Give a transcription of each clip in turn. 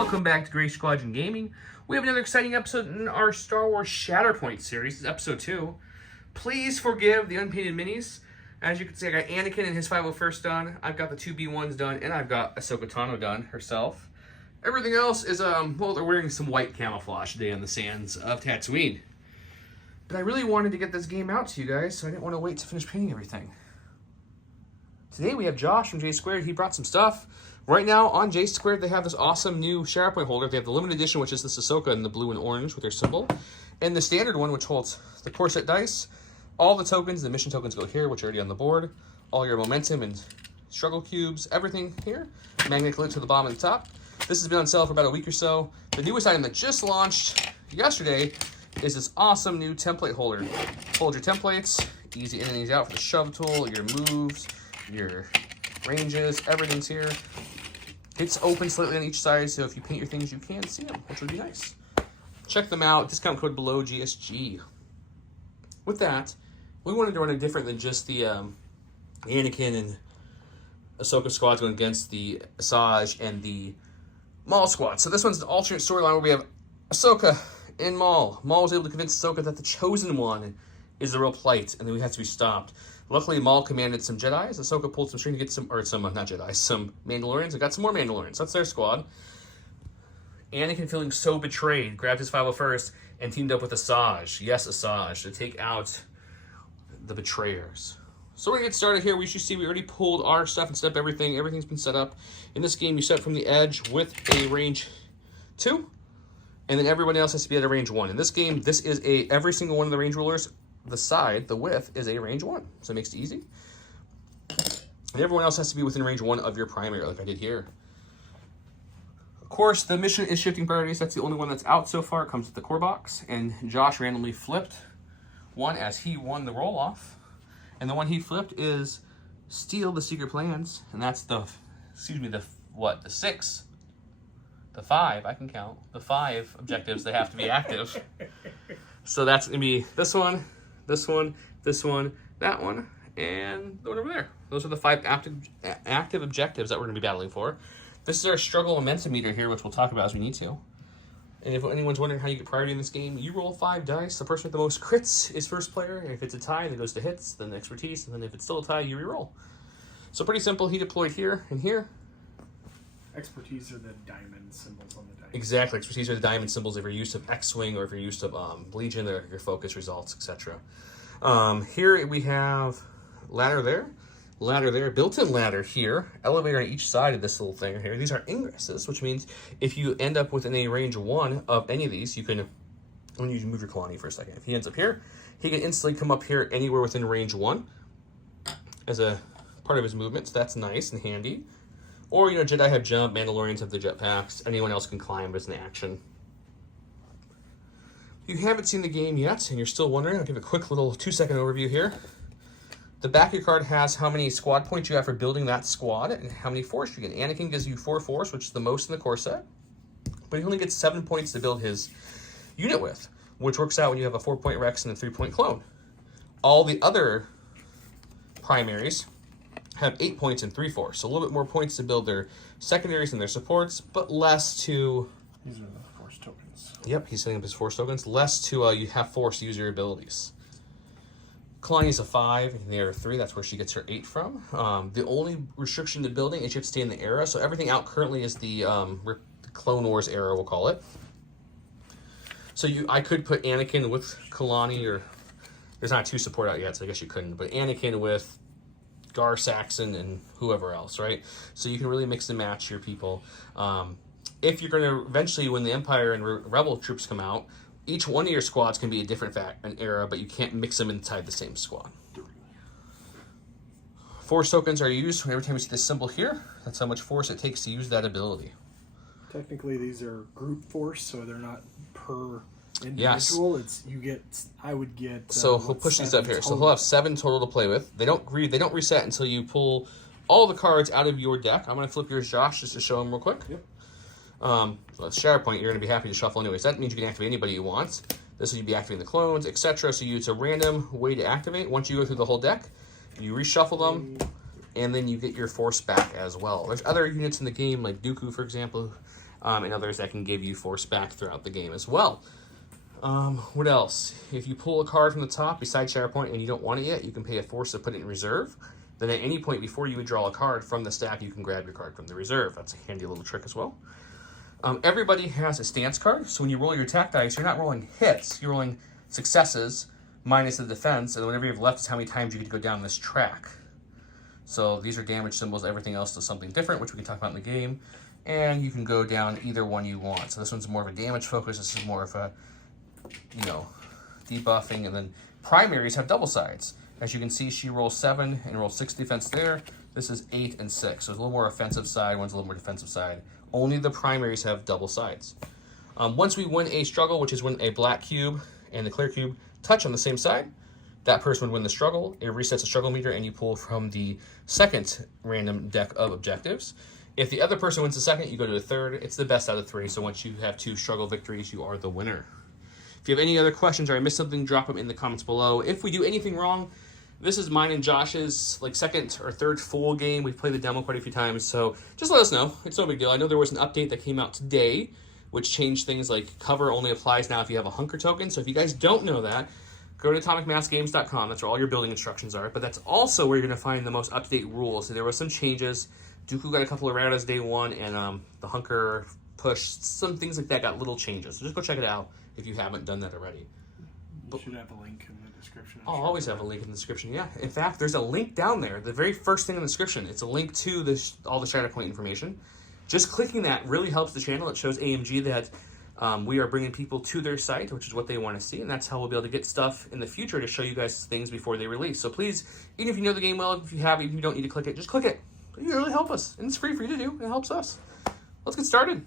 Welcome back to Gray Squadron Gaming. We have another exciting episode in our Star Wars Shatterpoint series. This is episode 2. Please forgive the unpainted minis. As you can see, I got Anakin and his 501st done. I've got the 2B1s done, and I've got Ahsoka done herself. Everything else is, well, they're wearing some white camouflage today on the sands of Tatooine. But I really wanted to get this game out to you guys, so I didn't want to wait to finish painting everything. Today we have Josh from J Squared. He brought some stuff. Right now on J Squared, they have this awesome new Shatterpoint holder. They have the limited edition, which is this Ahsoka in the blue and orange with their symbol. And the standard one, which holds the core set dice. All the tokens, the mission tokens go here, which are already on the board. All your momentum and struggle cubes, everything here. Magnetic lid to the bottom and the top. This has been on sale for about a week or so. The newest item that just launched yesterday is this awesome new template holder. Hold your templates, easy in and easy out for the shove tool, your moves, your ranges, everything's here. It's open slightly on each side, so if you paint your things, you can see them, which would be nice. Check them out. Discount code below GSG. With that, we wanted to run it different than just the Anakin and Ahsoka squads going against the Asajj and the Maul squad. So this one's an alternate storyline where we have Ahsoka and Maul. Maul was able to convince Ahsoka that the Chosen One is the real plight, and then we have to be stopped. Luckily, Maul commanded some Jedis. Ahsoka pulled some string to get some Mandalorians, and got some more Mandalorians. That's their squad. Anakin, feeling so betrayed, grabbed his 501st and teamed up with Asajj. Yes, Asajj, to take out the betrayers. So we're going to get started here. We should see we already pulled our stuff and set up everything. Everything's been set up. In this game, you set from the edge with a range 2, and then everyone else has to be at a range 1. In this game, this is every single one of the range rulers. The side, the width, is a range 1, so it makes it easy. And everyone else has to be within range 1 of your primary, like I did here. Of course, the mission is shifting priorities. That's the only one that's out so far. It comes with the core box, and Josh randomly flipped one as he won the roll-off. And the one he flipped is steal the secret plans, and that's the 6, the 5, I can count, the 5 objectives that have to be active. So that's going to be this one, this one, this one, that one, and the one over there. Those are the 5 active objectives that we're going to be battling for. This is our struggle momentum meter here, which we'll talk about as we need to. And if anyone's wondering how you get priority in this game, you roll 5 dice. The person with the most crits is first player. And if it's a tie, then it goes to hits, then expertise, and then if it's still a tie, you re-roll. So pretty simple. He deployed here and here. Expertise are the diamond symbols on the dice. Exactly. Expertise are the diamond symbols if you're used to X-Wing or if you're used to Legion or your focus results, etc. Here we have ladder there, built-in ladder here, elevator on each side of this little thing here. These are ingresses, which means if you end up within a range 1 of any of these, you can, when you move your Kalani for a second, if he ends up here, he can instantly come up here anywhere within range 1 as a part of his movement, so that's nice and handy. Or, Jedi have jump, Mandalorians have the jetpacks, anyone else can climb as an action. If you haven't seen the game yet and you're still wondering, I'll give a quick little 2-second overview here. The back of your card has how many squad points you have for building that squad and how many force you get. Anakin gives you 4 force, which is the most in the core set, but he only gets 7 points to build his unit with, which works out when you have a 4-point Rex and a 3-point clone. All the other primaries have 8 points and 3 force, so a little bit more points to build their secondaries and their supports, but less to... These are the force tokens. Yep, he's setting up his force tokens. Less to you have force to use your abilities. Kalani's a 5, and the other 3, that's where she gets her 8 from. The only restriction to building is you have to stay in the era, so everything out currently is the Clone Wars era, we'll call it. So I could put Anakin with Kalani, or there's not 2 support out yet, so I guess you couldn't, but Anakin with Gar Saxon and whoever else, right? So you can really mix and match your people. If you're going to eventually, when the Empire and Rebel troops come out, each one of your squads can be a different an era, but you can't mix them inside the same squad. Force tokens are used every time you see this symbol here. That's how much force it takes to use that ability. Technically, these are group force, so they're not per Yes. individual. I would get. So he'll push these up here. So he'll have 7 total to play with. They don't reset until you pull all the cards out of your deck. I'm going to flip yours, Josh, just to show them real quick. Yep. So it's Shatterpoint. You're going to be happy to shuffle anyways. That means you can activate anybody you want. This will be activating the clones, etc. So it's a random way to activate. Once you go through the whole deck, you reshuffle them, and then you get your force back as well. There's other units in the game, like Dooku, for example, and others that can give you force back throughout the game as well. What else? If you pull a card from the top besides Shatterpoint and you don't want it yet, you can pay a force to put it in reserve. Then at any point before you would draw a card from the stack, you can grab your card from the reserve. That's a handy little trick as well. Everybody has a stance card, so when you roll your attack dice, you're not rolling hits, you're rolling successes minus the defense, and whatever you have left is how many times you get to go down this track. So these are damage symbols, everything else does something different, which we can talk about in the game, and you can go down either one you want. So this one's more of a damage focus, this is more of a, you know, debuffing, and then primaries have double sides. As you can see, she rolls 7 and rolls 6 defense there. This is 8 and 6, so it's a little more offensive side, one's a little more defensive side. Only the primaries have double sides. Once we win a struggle, which is when a black cube and the clear cube touch on the same side, that person would win the struggle. It resets the struggle meter, and you pull from the second random deck of objectives. If the other person wins the second, you go to the third. It's the best out of 3, so once you have 2 struggle victories, you are the winner. If you have any other questions or I missed something, drop them in the comments below. If we do anything wrong, this is mine and Josh's second or third full game. We've played the demo quite a few times, so just let us know. It's no big deal. I know there was an update that came out today, which changed things like cover only applies now if you have a hunker token. So if you guys don't know that, go to atomicmassgames.com. That's where all your building instructions are. But that's also where you're going to find the most up-to-date rules. So there were some changes. Dooku got a couple of erratas day 1, and the hunker push, some things like that got little changes. So just go check it out if you haven't done that already. You should have a link in the description. I'll always have a link in the description, yeah. In fact, there's a link down there, the very first thing in the description. It's a link to all the Shatterpoint information. Just clicking that really helps the channel. It shows AMG that we are bringing people to their site, which is what they want to see, and that's how we'll be able to get stuff in the future to show you guys things before they release. So please, even if you know the game well, if you have, even if you don't need to click it, just click it. You really help us, and it's free for you to do. It helps us. Let's get started.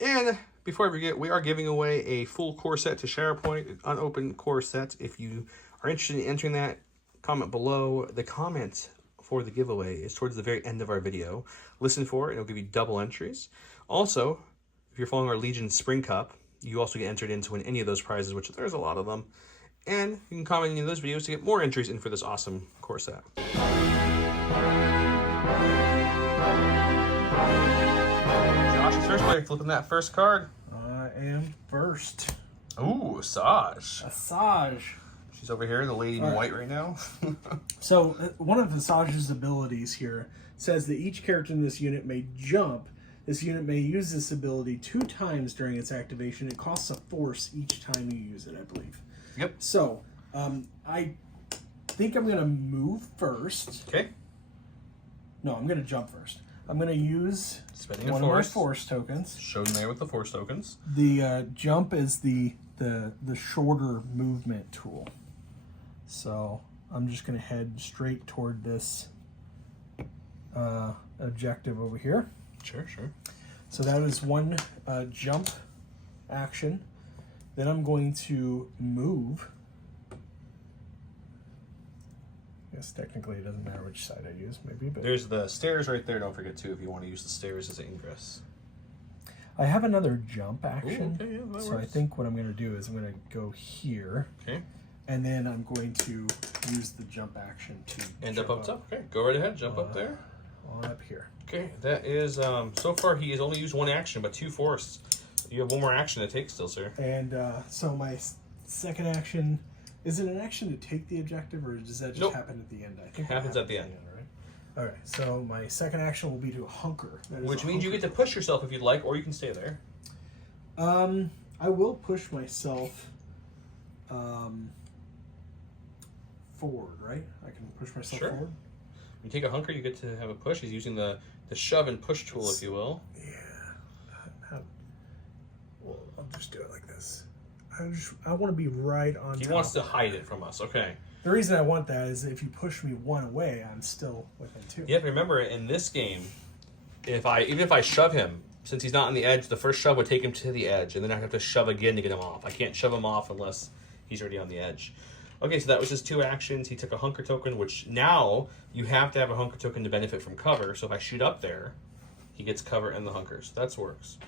And before I forget, we are giving away a full core set to Shatterpoint, an unopened core set. If you are interested in entering that, comment below. The comment for the giveaway is towards the very end of our video. Listen for it, it'll give you double entries. Also, if you're following our Legion Spring Cup, you also get entered in to win any of those prizes, which there's a lot of them. And you can comment in those videos to get more entries in for this awesome core set. Josh is first player, flipping that first card. I am first. Ooh, Asajj. Asajj. She's over here, the lady in white right now. So one of Asajj's abilities here says that each character in this unit may jump. This unit may use this ability 2 times during its activation. It costs a force each time you use it, I believe. Yep. So I think I'm going to move first. Okay. No, I'm going to jump first. I'm going to use one of my force tokens. Shown there with the force tokens. The jump is the shorter movement tool. So I'm just going to head straight toward this objective over here. Sure, sure. So that is one jump action. Then I'm going to move. I guess technically it doesn't matter which side I use, maybe. But there's the stairs right there, don't forget too, if you want to use the stairs as an ingress. I have another jump action. Ooh, okay, yeah, so works. I think what I'm going to do is I'm going to go here. Okay. And then I'm going to use the jump action to end up top. Okay, go right ahead, jump up there. On up here. Okay, that is, so far he has only used 1 action, but 2 force. You have 1 more action to take still, sir. And so my second action, is it an action to take the objective, or does that just happen at the end? I think it happens at the end. Right? Okay, so my second action will be to hunker. Which means you get to push yourself if you'd like, or you can stay there. I will push myself forward, right? I can push myself forward. When you take a hunker, you get to have a push. He's using the shove and push tool, if you will. Yeah. Well, I'll just do it like this. I want to be right on top. He wants to hide it from us. Okay. The reason I want that is if you push me 1 away, I'm still within 2. Yeah, remember in this game, even if I shove him, since he's not on the edge, the first shove would take him to the edge, and then I have to shove again to get him off. I can't shove him off unless he's already on the edge. Okay, so that was his 2 actions. He took a hunker token, which now you have to have a hunker token to benefit from cover. So if I shoot up there, he gets cover and the hunkers. That works.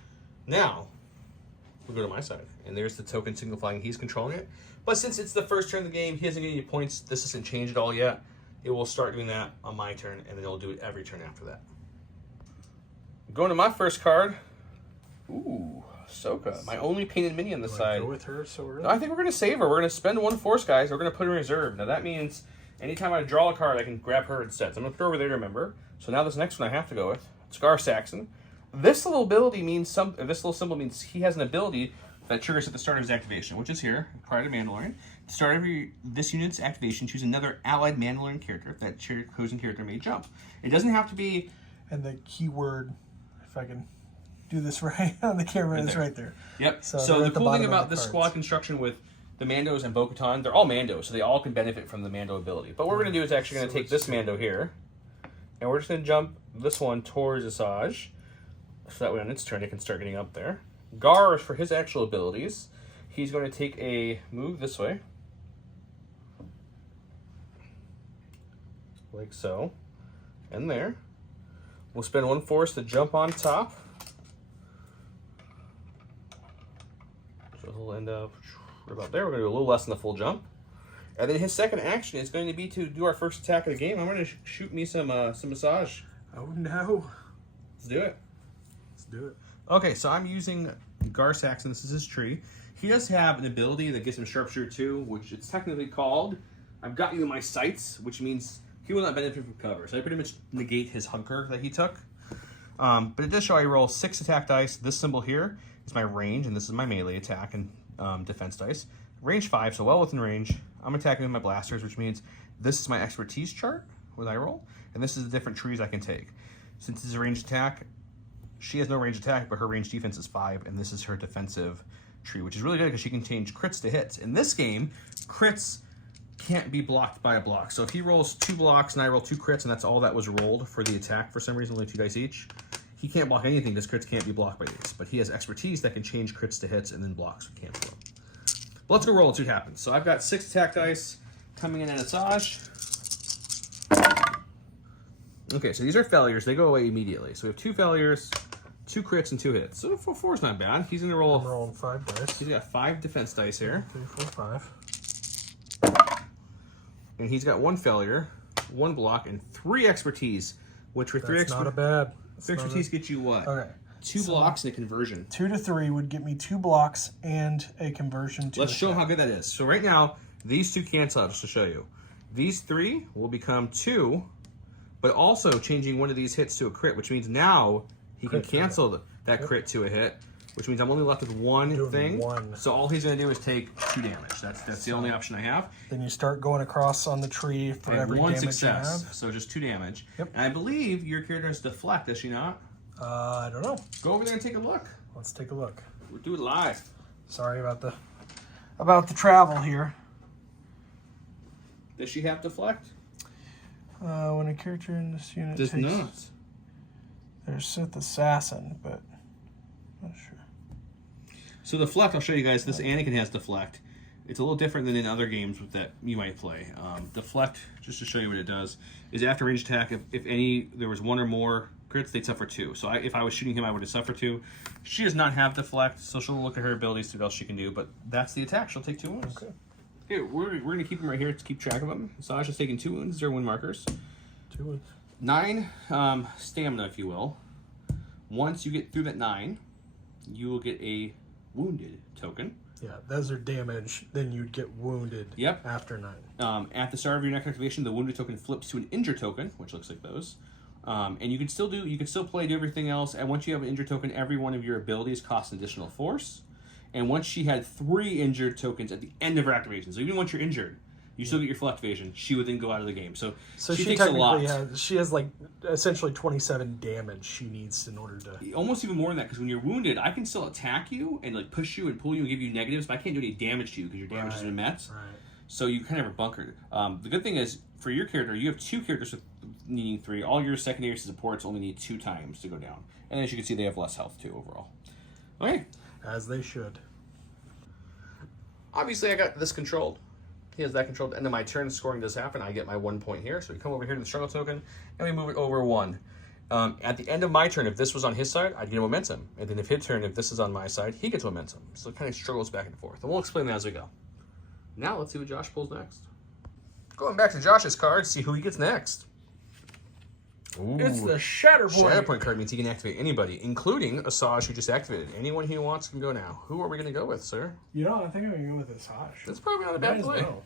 Now, we'll go to my side. And there's the token signifying he's controlling it. But since it's the first turn of the game, he doesn't get any points. This doesn't change at all yet. It will start doing that on my turn, and then it'll do it every turn after that. Going to my first card, Ooh, Ahsoka. My only painted mini on this side. Go with her so early? No, I think we're going to save her. We're going to spend 1 force, guys. We're going to put her in reserve. Now, that means anytime I draw a card, I can grab her instead. So I'm going to put her over there, remember. So now this next one I have to go with. Scar Saxon. This little ability means this little symbol means he has an ability that triggers at the start of his activation, which is here, prior to Mandalorian. At the start of this unit's activation, choose another allied Mandalorian character. If that chosen character may jump. It doesn't have to be... And the keyword, if I can do this right on the camera, is right there. Yep. So the cool thing about this squad construction with the Mandos and Bo-Katan, they're all Mandos, so they all can benefit from the Mando ability. But what we're going to do is actually going to take this Mando here, and we're just going to jump this one towards Asajj, so that way on its turn it can start getting up there. Gar, for his actual abilities, he's going to take a move this way, like so, and there. We'll spend 1 force to jump on top. So he'll end up about there. We're going to do a little less than the full jump. And then his second action is going to be to do our first attack of the game. I'm going to shoot me some Asajj. Oh no. Let's do it. Let's do it. Okay, so I'm using Gar Saxon. This is his tree. He does have an ability that gives him Sharpshooter 2, which it's technically called I've got you in my sights, which means he will not benefit from cover. So I pretty much negate his hunker that he took. But it does show I roll 6 attack dice. This symbol here is my range, and this is my melee attack and defense dice. Range 5, so well within range. I'm attacking with my blasters, which means this is my expertise chart with I roll, and this is the different trees I can take. Since it's a ranged attack, she has no range attack, but her range defense is 5, and this is her defensive tree, which is really good because she can change crits to hits. In this game, crits can't be blocked by a block. So if he rolls 2 blocks and I roll 2 crits, and that's all that was rolled for the attack for some reason, only 2 dice each, he can't block anything because crits can't be blocked by these. But he has expertise that can change crits to hits and then blocks and cancel them. But let's go roll and see what happens. So I've got 6 attack dice coming in at Asajj. Okay, so these are failures. They go away immediately. So we have 2 failures, 2 crits, and 2 hits. So 4 is not bad. He's going to roll... I'm rolling 5 dice. He's got 5 defense dice here. 3, 4, 5. And he's got 1 failure, 1 block, and 3 expertise, which for 3 That's not a bad. expertise gets you what? Okay. 2 blocks and a conversion. 2 to 3 would get me 2 blocks and a conversion to Let's show how good that is. So right now, these 2 cancel out, just to show you. These 3 will become 2, but also changing one of these hits to a crit, which means now he can cancel that crit to a hit, which means I'm only left with 1 thing. So all he's going to do is take 2 damage. That's the only option I have. Then you start going across on the tree for every one damage success, you have. so just 2 damage. Yep. And I believe your character has deflect, does she not? I don't know. Go over there and take a look. Let's take a look. We'll do it live. Sorry about the travel here. Does she have deflect? When a character in this unit Does takes... not. There's Sith Assassin, but I'm not sure. So deflect, I'll show you guys. This Anakin has deflect. It's a little different than in other games that you might play. Deflect, just to show you what it does, is after range attack, if there was 1 or more crits, they'd suffer 2. So if I was shooting him, I would have suffered 2. She does not have deflect, so she'll look at her abilities to see what else she can do, but that's the attack. She'll take 2 wounds. Okay. Here, we're going to keep them right here to keep track of them. Asajj has taken 2 wounds. These are wound markers. 2 wounds. 9 stamina, if you will. Once you get through that 9, you will get a wounded token. Yeah, those are damage. Then you'd get wounded. Yep. After 9. At the start of your next activation, the wounded token flips to an injured token, which looks like those. And you can still play to everything else. And once you have an injured token, every one of your abilities costs an additional force. And once she had 3 injured tokens at the end of her activation, so even once you're injured, you still get your flex evasion. She would then go out of the game. So she takes a lot. She has like essentially 27 damage she needs in order to... Almost even more than that, because when you're wounded, I can still attack you and like push you and pull you and give you negatives, but I can't do any damage to you because your damage has been met. Right. So you kind of are bunkered. The good thing is, for your character, you have 2 characters with needing 3. All your secondary supports only need 2 times to go down. And as you can see, they have less health too overall. Okay. As they should. Obviously, I got this controlled. He has that controlled. End of my turn, scoring does happen. I get my 1 point here. So we come over here to the struggle token, and we move it over 1. At the end of my turn, if this was on his side, I'd get a momentum. And then if his turn, if this is on my side, he gets momentum. So it kind of struggles back and forth. And we'll explain that as we go. Now let's see what Josh pulls next. Going back to Josh's card, see who he gets next. Ooh. It's the Shatterpoint. Shatterpoint card means he can activate anybody, including Asajj, who just activated. Anyone he wants can go now. Who are we going to go with, sir? You know, I think I'm going to go with Asajj. That's probably not a bad play. Well.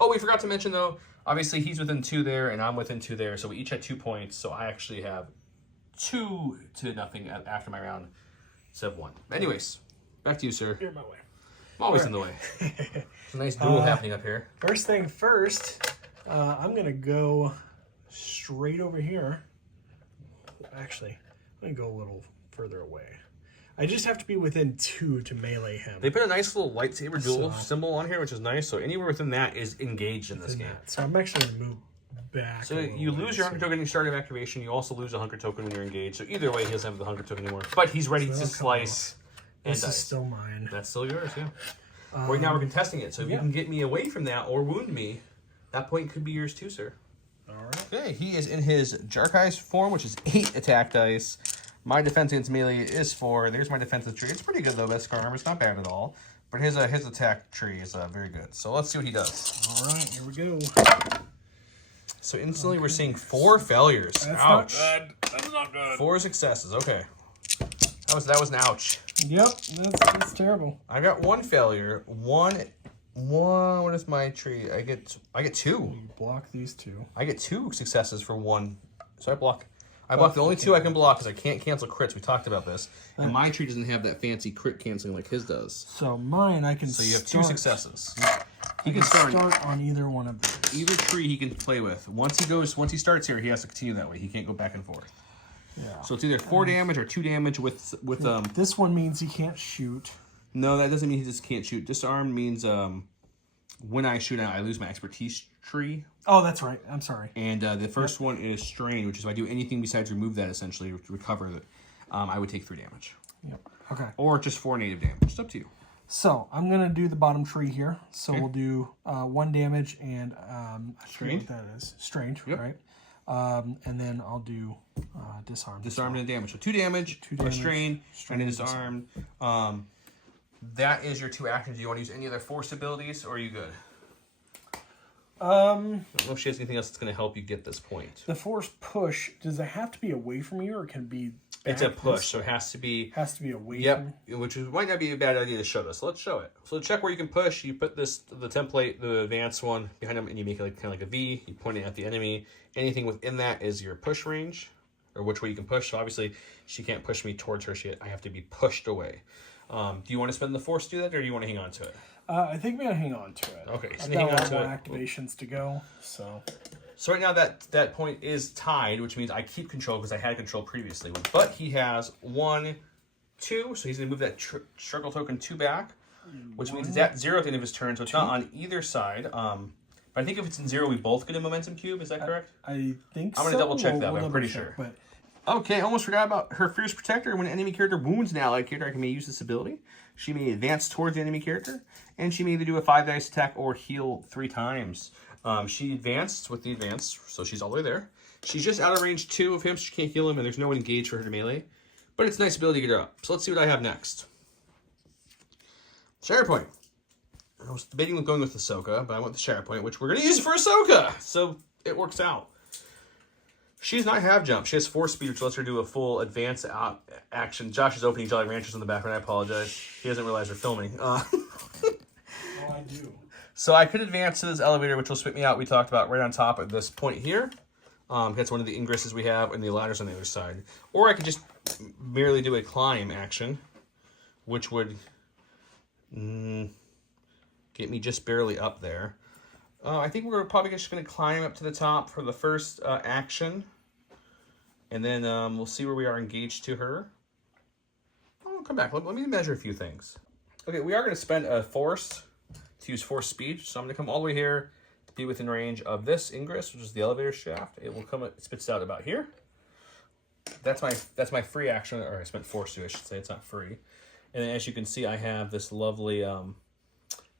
Oh, we forgot to mention, though, obviously he's within 2 there, and I'm within 2 there, so we each had 2 points, so I actually have 2-0 after my round, instead of 1. Anyways, back to you, sir. You're in my way. I'm always in the way. There's a nice duel happening up here. First thing first, I'm going to go straight over here. Actually, I'm going to go a little further away. I just have to be within 2 to melee him. They put a nice little lightsaber duel symbol on here, which is nice. So anywhere within that is engaged in this game. So I'm actually going to move back. So you lose your hunger token when you start of activation. You also lose a hunger token when you're engaged. So either way, he doesn't have the hunger token anymore. But he's ready to slice and dice. This is still mine. That's still yours, yeah. Right now we're contesting it. So if you can get me away from that or wound me, that point could be yours too, sir. All right. Okay, he is in his Jarkai's form, which is 8 attack dice. My defense against melee is 4. There's my defensive tree. It's pretty good, though, Beskar armor. It's not bad at all. But his attack tree is very good. So let's see what he does. All right, here we go. So instantly we're seeing 4 failures. That's ouch. not good. That's not good. 4 successes. Okay. That was an ouch. Yep, that's terrible. I got 1 failure. One. What is my tree? I get 2. You block these 2. I get 2 successes for 1. So I block the only 2 I can block because I can't cancel crits. We talked about this. And my tree doesn't have that fancy crit canceling like his does. So mine, I can So you have 2 successes. He can start on either one of these. Either tree he can play with. Once he starts here, he has to continue that way. He can't go back and forth. Yeah. So it's either 4 damage or 2 damage with This one means he can't shoot. No, that doesn't mean he just can't shoot. Disarmed means when I shoot out, I lose my expertise tree. Oh, that's right. I'm sorry. And the first one is strain, which is if I do anything besides remove that, essentially, to recover it, I would take 3 damage. Yep. Okay. Or just 4 native damage. It's up to you. So I'm gonna do the bottom tree here. So we'll do 1 damage and I forget what that is. Strange, right? And then I'll do disarm. Disarmed and damage. So 2 damage, or strain, and then disarmed. That is your 2 actions. Do you want to use any other force abilities, or are you good? I don't know if she has anything else that's going to help you get this point. The force push, does it have to be away from you, or can it be It's a push, so it has to be... Has to be away from you? Which might not be a bad idea to show this. So let's show it. So to check where you can push, you put the template, the advanced one, behind them, and you make it kind of like a V. You point it at the enemy. Anything within that is your push range, or which way you can push. So obviously, she can't push me towards her. I have to be pushed away. Do you want to spend the force to do that, or do you want to hang on to it? I think we're going to hang on to it. Okay, so I've got a lot more activations to go, so... So right now that point is tied, which means I keep control because I had control previously. But he has 1, 2, so he's going to move that struggle token 2 back, which means it's at 0 at the end of his turn, so it's not on either side. But I think if it's in 0, we both get a momentum cube. Is that correct? I think so. I'm going to double check that, but I'm pretty sure. But... Okay, almost forgot about her Fierce Protector. When an enemy character wounds an allied character, I may use this ability. She may advance towards the enemy character, and she may either do a 5 dice attack or heal 3 times. She advanced with the advance, so she's all the way there. She's just out of range 2 of him, so she can't heal him, and there's no one engaged for her to melee. But it's a nice ability to get her up. So let's see what I have next. Shatterpoint. I was debating on going with Ahsoka, but I went with Shatterpoint, which we're going to use for Ahsoka! So it works out. She does not have jump. She has 4 speed, which lets her do a full advance action. Josh is opening Jolly Ranchers in the background. I apologize. He doesn't realize we're filming. Oh, I do. So I could advance to this elevator, which will spit me out. We talked about right on top at this point here. That's one of the ingresses we have, and the ladders on the other side. Or I could just merely do a climb action, which would get me just barely up there. I think we're probably just going to climb up to the top for the first action. And then we'll see where we are engaged to her. Oh, come back. Let me measure a few things. Okay, we are going to spend a force to use force speed. So I'm going to come all the way here to be within range of this ingress, which is the elevator shaft. It will come, it spits out about here. That's my free action, or I spent force to, I should say. It's not free. And then as you can see, I have this lovely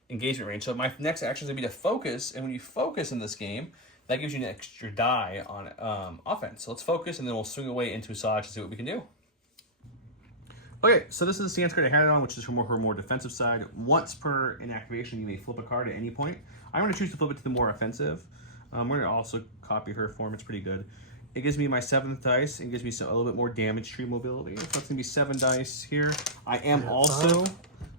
engagement range. So my next action is going to be to focus, and when you focus in this game, that gives you an extra die on offense. So let's focus, and then we'll swing away into Asajj to see what we can do. Okay, so this is the stance card I had it on, which is her more defensive side. Once per inactivation, you may flip a card at any point. I'm going to choose to flip it to the more offensive. We're going to also copy her form. It's pretty good. it gives me my 7th dice and gives me a little bit more damage tree mobility. So it's going to be 7 dice here. I am also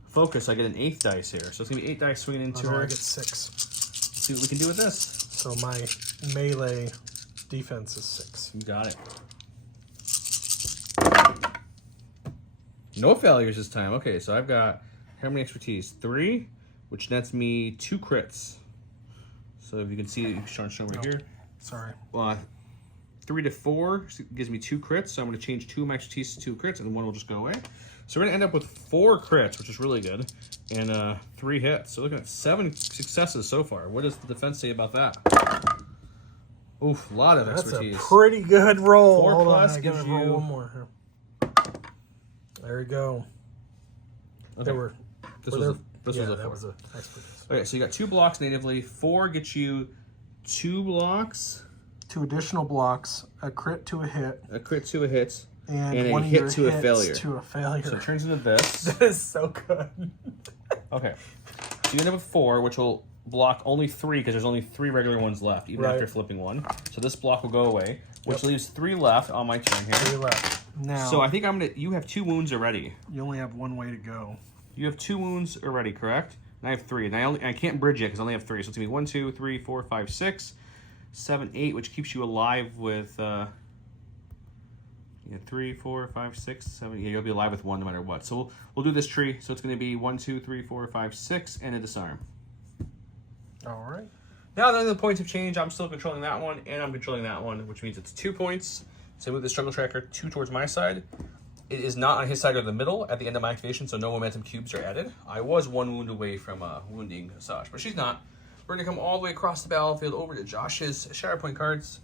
focused. I get an 8th dice here. So it's going to be 8 dice swinging into her. I get 6. Let's see what we can do with this. So my melee defense is 6. You got it. No failures this time. Okay, so I've got how many expertise? 3, which nets me 2 crits. So if you can see, you can show over here. Sorry. 3 to 4 gives me 2 crits. So I'm going to change 2 of my expertise to 2 crits, and 1 will just go away. So we're going to end up with 4 crits, which is really good, and 3 hits. So looking at 7 successes so far. What does the defense say about that? Oof, a lot of expertise. That's a pretty good roll. 4 Hold plus on, gives you... roll one more here. There we go. Okay. There were... This was a 4. That was a expertise. Okay, so you got 2 blocks natively. 4 gets you 2 blocks. 2 additional blocks, a crit to a hit. A crit to a hit. And a one hit of to your a failure. To a failure. So it turns into this. That is so good. Okay. So you end up with 4, which will block only 3 because there's only 3 regular ones left, even after flipping 1. So this block will go away, which leaves 3 left on my turn here. 3 left. Now, so I think I'm gonna. You have 2 wounds already. You only have 1 way to go. You have 2 wounds already, correct? And I have 3, and I can't bridge it because I only have 3. So it's gonna be 1, 2, 3, 4, 5, 6, 7, 8, which keeps you alive with. 3, 4, 5, 6, 7. Yeah, you'll be alive with 1 no matter what. So we'll do this tree. So it's gonna be 1, 2, 3, 4, 5, 6, and a disarm. All right. Now that the points have changed, I'm still controlling that one, and I'm controlling that one, which means it's 2 points. So I move the struggle tracker 2 towards my side. It is not on his side or the middle at the end of my activation, so no momentum cubes are added. I was 1 wound away from wounding Asajj, but she's not. We're going to come all the way across the battlefield over to Josh's Shatterpoint cards.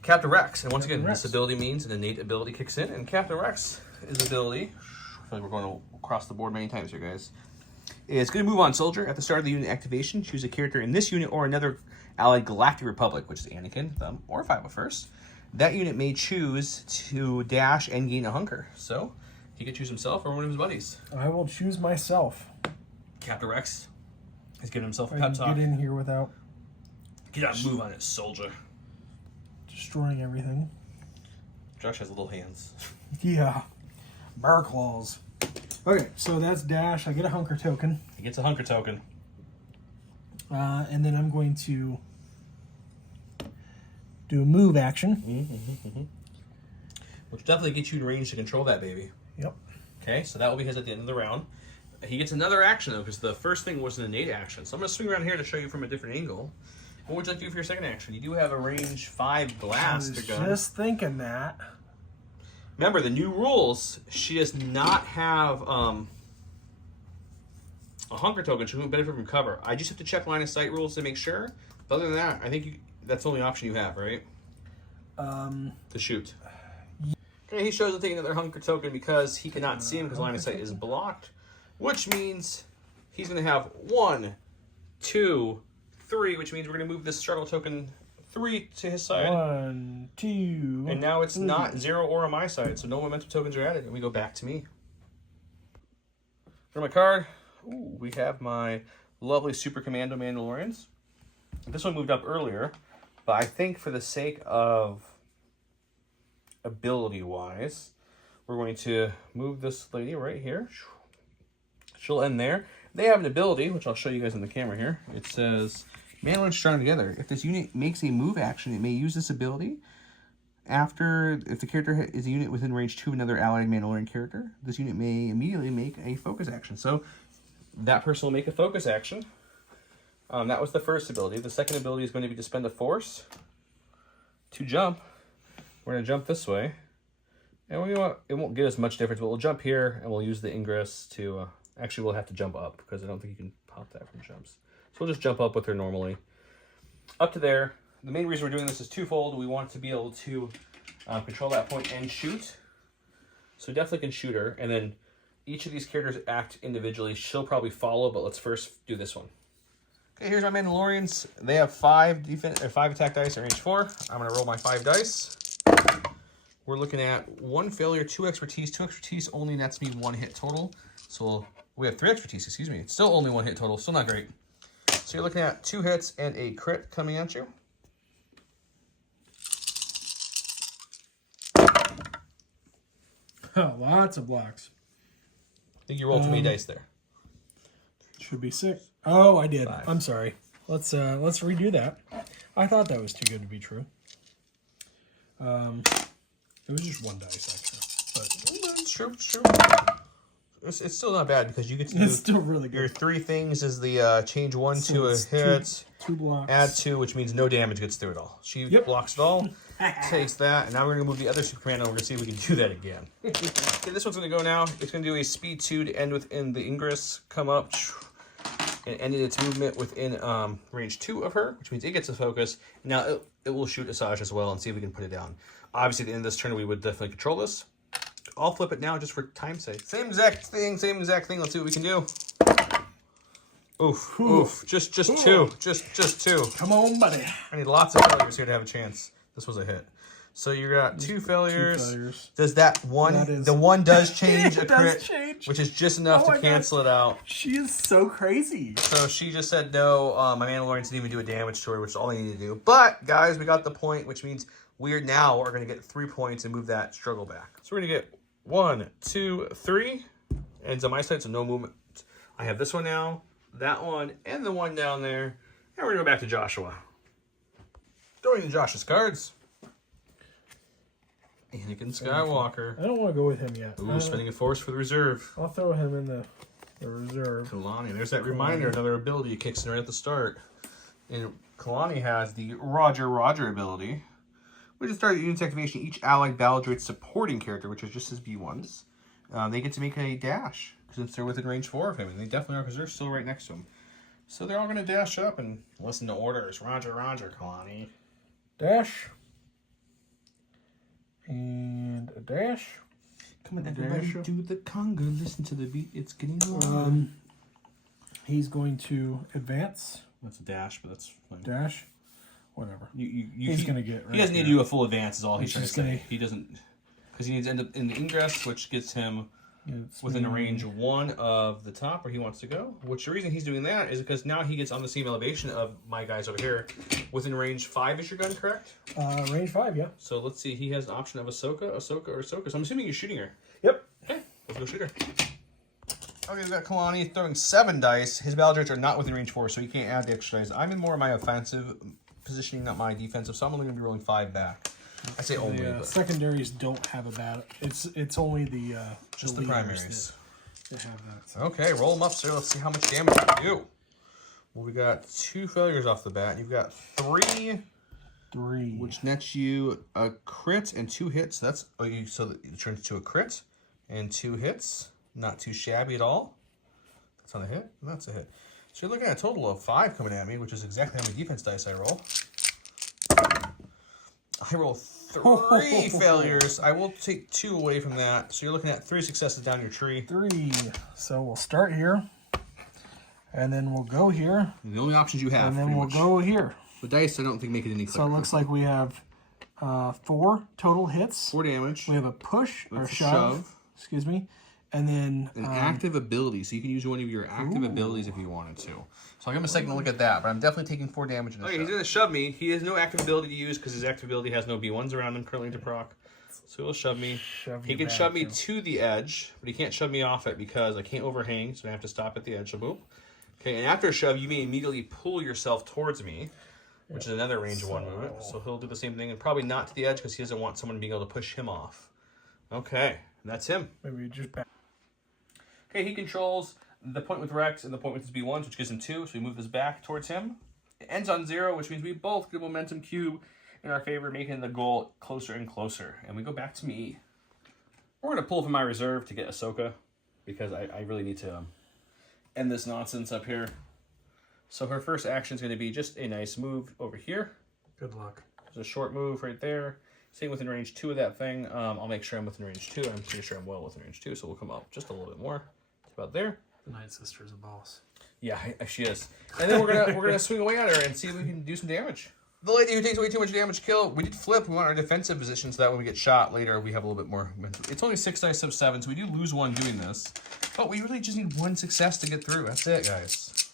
Captain Rex, and once again, this ability means an innate ability kicks in, and Captain Rex is ability. I feel like we're going across the board many times here, guys. It's going to move on soldier. At the start of the unit activation, choose a character in this unit or another allied Galactic Republic, which is Anakin, Thumb, or 501st. That unit may choose to dash and gain a hunker. So he could choose himself or one of his buddies. I will choose myself. Captain Rex is giving himself a I pep can talk. get in here without Get out and move on it, soldier. destroying everything. Josh has little hands. Yeah. Bear claws. Okay, so that's dash. I get a hunker token. He gets a hunker token. And then I'm going to do a move action. Which definitely gets you in range to control that baby. Yep. Okay, so that will be his at the end of the round. He gets another action, though, because the first thing was an innate action. So I'm going to swing around here to show you from a different angle. What would you like to do for your second action? You do have a range 5 blast to go. Just thinking that. Remember, the new rules, she does not have a hunker token. She won't benefit from cover. I just have to check line of sight rules to make sure. But other than that, I think that's the only option you have, right? To shoot. Okay, he shows to take another hunker token because he cannot see him because line of sight is blocked. Which means he's going to have 1, 2, 3, which means we're going to move this struggle token 3 to his side. 1, 2. And now it's not 0 or on my side, so no momentum tokens are added. And we go back to me. For my card, we have my lovely Super Commando Mandalorians. This one moved up earlier, but I think for the sake of ability-wise, we're going to move this lady right here. She'll end there. They have an ability, which I'll show you guys on the camera here. It says, Mandalorians strung together. If this unit makes a move action, it may use this ability. If the character is a unit within range 2 of another allied Mandalorian character, this unit may immediately make a focus action. So that person will make a focus action. That was the first ability. The second ability is going to be to spend a force to jump. We're going to jump this way. And it won't get us much difference, but we'll jump here and we'll use the ingress to... actually, we'll have to jump up because I don't think you can pop that from jumps. So we'll just jump up with her normally. Up to there. The main reason we're doing this is twofold. We want to be able to control that point and shoot. So definitely can shoot her. And then each of these characters act individually. She'll probably follow, but let's first do this one. Okay, here's my Mandalorians. They have 5 attack dice at range 4. I'm going to roll my 5 dice. We're looking at 1 failure, 2 expertise. 2 expertise only nets me 1 hit total. So we have 3 expertise, excuse me. It's still only 1 hit total, still not great. So you're looking at 2 hits and a crit coming at you. Lots of blocks. I think you rolled too many dice there. Should be 6. Oh, I did. 5. I'm sorry. Let's redo that. I thought that was too good to be true. It was just 1 dice actually, but It's true. It's true. It's still not bad because you get to do it's still really your good. 3 things is the change 1 to a it's hit, 2 blocks. add 2, which means no damage gets through it all. She blocks it all, takes that, and now we're going to move the other Super Commando and we're going to see if we can do that again. Okay, this one's going to go now. It's going to do a speed 2 to end within the Ingress, come up, and ended its movement within range 2 of her, which means it gets a focus. Now it will shoot Asajj as well and see if we can put it down. Obviously, at the end of this turn, we would definitely control this. I'll flip it now just for time's sake. Same exact thing. Let's see what we can do. Oof, oof. Just 2. Just 2. Come on, buddy. I need lots of failures here to have a chance. This was a hit. So you got 2 failures. 2 failures. Does that one? That is- The 1 does change a It does crit, change. which is just enough Oh my to cancel it out. She is so crazy. So she just said no. My Mandalorian didn't even do a damage to her, which is all I need to do. But guys, we got the point, which means we're going to get 3 points and move that struggle back. So we're going to get 1, 2, 3. Ends on my side, so no movement. I have this one now, that one, and the one down there. And we're going to go back to Joshua. Throwing in Josh's cards. Anakin Skywalker. I don't want to go with him yet. Ooh, spending a force for the reserve. I'll throw him in the reserve. Kalani. There's that reminder, another ability kicks in right at the start. And Kalani has the Roger ability, which is start unit's activation. Each allied battle droid supporting character, which is just his B1s, they get to make a dash since they're within range 4 of him, and they definitely are because they're still right next to him. So they're all going to dash up and listen to orders. Roger, Kalani. Dash. And a dash. Come on, everybody, do the conga. Listen to the beat. It's getting loud. He's going to advance. That's a dash, but that's fine. Dash. Whatever. He's going to get right He doesn't need to do a full advance is all he's trying to just say. gonna- He doesn't... Because he needs to end up in the ingress, which gets him It's within a range 1 of the top where he wants to go. Which the reason he's doing that is because now he gets on the same elevation of my guys over here. Within range 5 is your gun, correct? range 5, yeah. So let's see. He has an option of Ahsoka. So I'm assuming you're shooting her. Yep. Okay, let's go shoot her. Okay, we've got Kalani throwing 7 dice. His battle droids are not within range 4, so he can't add the extra dice. I'm in more of my offensive positioning, not my defensive, so I'm only going to be rolling 5 back. I say only, The but secondaries don't have a bad. It's only the just the leaders primaries. that have that. So. Okay, roll them up, sir. Let's see how much damage you can do. Well, we got 2 failures off the bat. You've got 3, 3. which nets you a crit and 2 hits. That's so that it turns to a crit and 2 hits. Not too shabby at all. That's not a hit. That's a hit. So you're looking at a total of 5 coming at me, which is exactly how many defense dice I roll. I roll 3 failures. I will take 2 away from that. So you're looking at 3 successes down your tree. 3. So we'll start here, and then we'll go here, And the only options you have. and then we'll go here. The dice, I don't think make it any clearer. So it looks like we have 4 total hits. 4 damage. We have a push or That's a shove. shove. Excuse me, and then An active ability, so you can use one of your active abilities if you wanted to. So I'll give him a second to look at that, but I'm definitely taking 4 damage in the shove. He's going to shove me. He has no active ability to use because his active ability has no B1s around him currently to proc. So he'll shove me. He can shove me to the edge, but he can't shove me off it because I can't overhang, so I have to stop at the edge. So boop. Okay, and after a shove, you may immediately pull yourself towards me, which is another range 1 movement. So he'll do the same thing, and probably not to the edge because he doesn't want someone being able to push him off. Okay, that's him. maybe just back. Okay, he controls the point with Rex and the point with his B1s, which gives him 2, so we move this back towards him. It ends on 0, which means we both get a momentum cube in our favor, making the goal closer and closer. And we go back to me. We're going to pull from my reserve to get Ahsoka, because I really need to end this nonsense up here. So her first action is going to be just a nice move over here. Good luck. There's a short move right there. Staying within range 2 of that thing. I'll make sure I'm within range 2. I'm pretty sure I'm well within range 2, so we'll come up just a little bit more. About there. The Night Sister is a boss. Yeah, she is. And then we're gonna swing away at her and see if we can do some damage. The lady who takes away too much damage kill. We did flip. We want our defensive position so that when we get shot later, we have a little bit more momentum. It's only 6 dice sub 7, so we do lose 1 doing this. But we really just need 1 success to get through. That's it, guys.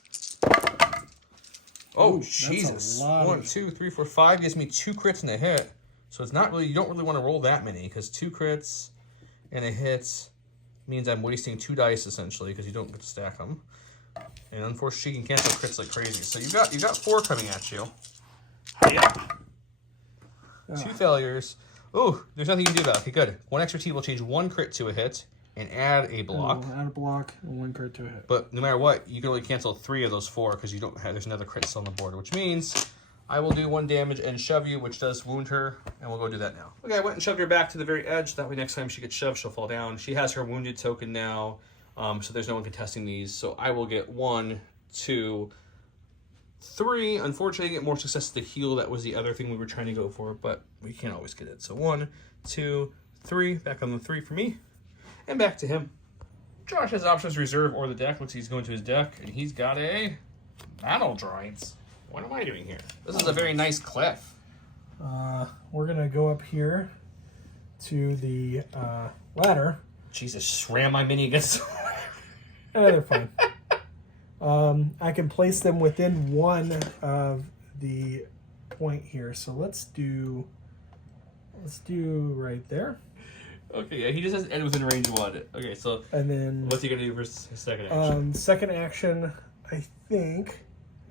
Oh, Jesus. 1, 2, 3, 4, 5 gives me 2 crits and a hit. So it's not really, you don't really want to roll that many because 2 crits and a hit means I'm wasting 2 dice essentially because you don't get to stack them. And unfortunately, she can cancel crits like crazy. So you got 4 coming at you. Yeah. 2 failures. Ooh, there's nothing you can do about it. Okay, good. 1 extra T will change 1 crit to a hit and add a block. Add a block and 1 crit to a hit. But no matter what, you can only cancel 3 of those 4 because you don't have. There's another crit still on the board, which means I will do 1 damage and shove you, which does wound her, and we'll go do that now. Okay, I went and shoved her back to the very edge. That way, next time she gets shoved, she'll fall down. She has her wounded token now, so there's no one contesting these. So I will get 1, 2, 3. Unfortunately, I get more success to heal. That was the other thing we were trying to go for, but we can't always get it. So 1, 2, 3. Back on the 3 for me, and back to him. Josh has options reserve or the deck. Looks like he's going to his deck, and he's got a battle droids. What am I doing here? This is a very nice cliff. We're gonna go up here to the ladder. Jesus, just ram my mini against. They're fine. I can place them within 1 of the point here. So let's do right there. Okay, yeah, he just has to end within range 1. Okay, so and then what's he gonna do for his second action? Second action, I think.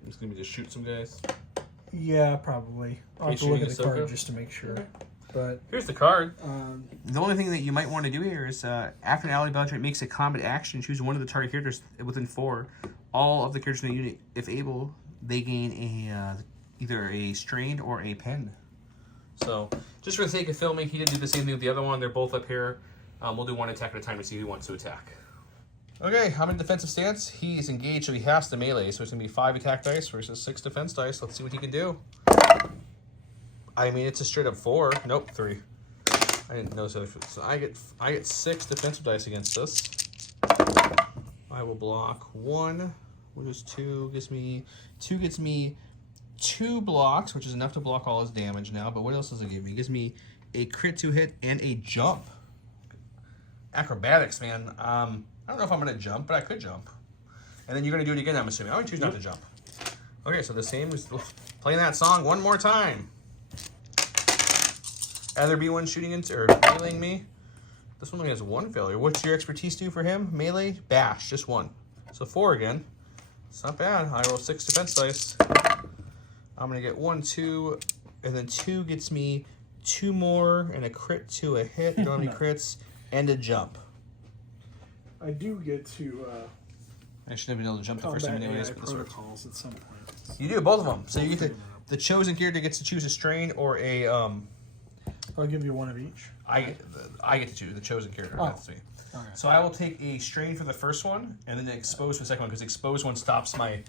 He's gonna be just shoot some guys. Yeah, probably. I'll have to look at the card just to make sure. Okay. But here's the card. The only thing that you might want to do here is after an ally belligerent makes a combat action, choose one of the target characters within 4. All of the characters in the unit, if able, they gain a either a strained or a pen. So, just for the sake of filming, he did do the same thing with the other one. They're both up here. We'll do 1 attack at a time to see who wants to attack. Okay, I'm in defensive stance. He is engaged, so he has to melee. So it's going to be 5 attack dice versus 6 defense dice. Let's see what he can do. I mean, it's a straight up 4. Nope, 3. I didn't know so. So I get 6 defensive dice against this. I will block 1, which is 2. Gives me 2 blocks, which is enough to block all his damage now. But what else does it give me? It gives me a crit 2 hit and a jump. Acrobatics, man. I don't know if I'm going to jump, but I could jump. And then you're going to do it again, I'm assuming. I would choose not to jump. Okay, so the same is playing that song one more time. Either be one shooting into or meleeing me. This one only has 1 failure. What's your expertise do for him? Melee, bash, just 1. So 4 again. It's not bad. I roll 6 defense dice. I'm going to get 1, 2, and then 2 gets me 2 more and a crit to a hit. Don't have any crits. And a jump. I do get to I should have been able to jump the first time anyways. But protocols at some point. You do both of them. So you get the chosen character gets to choose a strain or a I'll give you 1 of each. I get to choose the chosen character. Oh. That's me. Okay. So I will take a strain for the first one and then expose for the second one because expose one stops my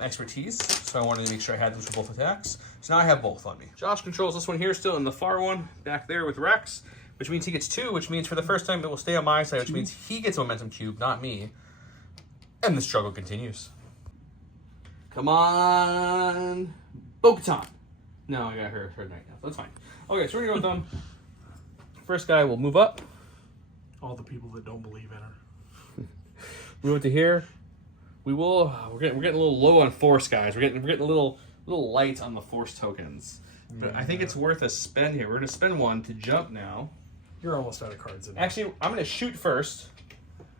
expertise. So I wanted to make sure I had those for both attacks. So now I have both on me. Josh controls this one here still in the far one back there with Rex, which means he gets 2, which means for the first time it will stay on my side, which means he gets a momentum cube, not me. And the struggle continues. Come on, Bo-Katan. No, I got her night now. That's fine. Okay, so we're gonna go with them. First guy will move up. All the people that don't believe in her. We went to here. We will. We're getting a little low on force, guys. We're getting a little light on the force tokens. But I think it's worth a spend here. We're gonna spend 1 to jump now. You're almost out of cards. Actually, I'm gonna shoot first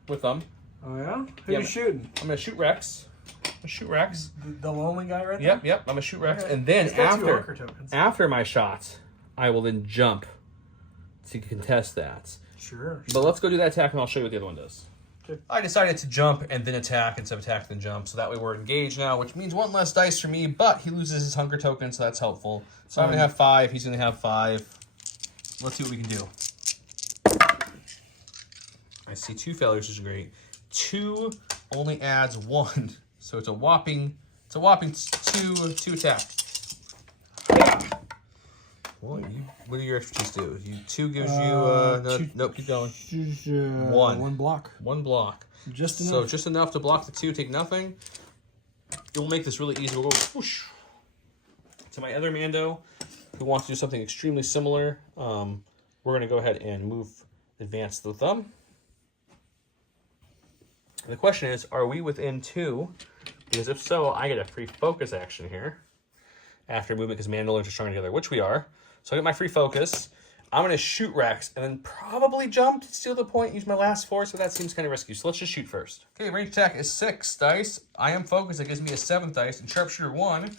with them. Oh yeah? Who you shooting? I'm gonna shoot Rex. The lonely guy right there? Yep. I'm gonna shoot Rex, Okay. and then He's got 2 Archer tokens. after my shot, I will then jump to contest that. Sure. But let's go do that attack, and I'll show you what the other one does. Okay. I decided to jump and then attack instead of attack then jump, so that way we're engaged now, which means 1 less dice for me, but he loses his hunger token, so that's helpful. So I'm going to have 5, he's going to have 5. Let's see what we can do. I see 2 failures, which is great. 2 only adds 1, so it's a whopping 2 attack. Well, what do your expertise do? 2 gives you nope, keep going. 1 block. 1 block. Just enough. So just enough to block the 2, take nothing. It will make this really easy. We'll go whoosh to my other Mando who wants to do something extremely similar. We're going to go ahead and advance the thumb. The question is, are we within 2? Because if so, I get a free focus action here after movement because Mandalorians are strung together, which we are. So I get my free focus. I'm going to shoot Rex and then probably jump to steal the point, use my last force, but that seems kind of risky. So let's just shoot first. Okay, range attack is 6 dice. I am focused. That gives me a 7th dice. And Sharpshooter 1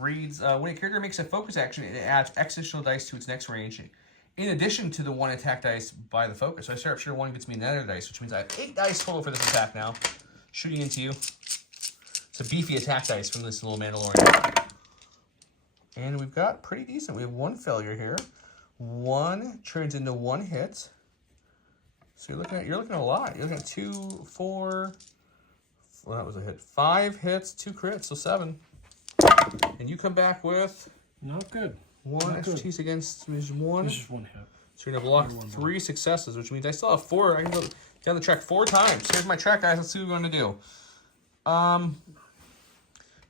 reads, when a character makes a focus action, it adds X additional dice to its next range, in addition to the 1 attack dice by the focus. So Sharpshooter 1 gets me another dice, which means I have 8 dice total for this attack now. Shooting into you. It's a beefy attack dice from this little Mandalorian. And we've got pretty decent. We have 1 failure here. 1 turns into 1 hit. So you're looking at a lot. You're looking at 2, 4. Well, that was a hit. 5 hits, 2 crits, so 7. And you come back with not good. 1 expertise against mission 1. It's just 1 hit. So you're gonna block 3 successes, which means I still have 4. I can go down the track 4 times. Here's my track, guys. Let's see what we're gonna do.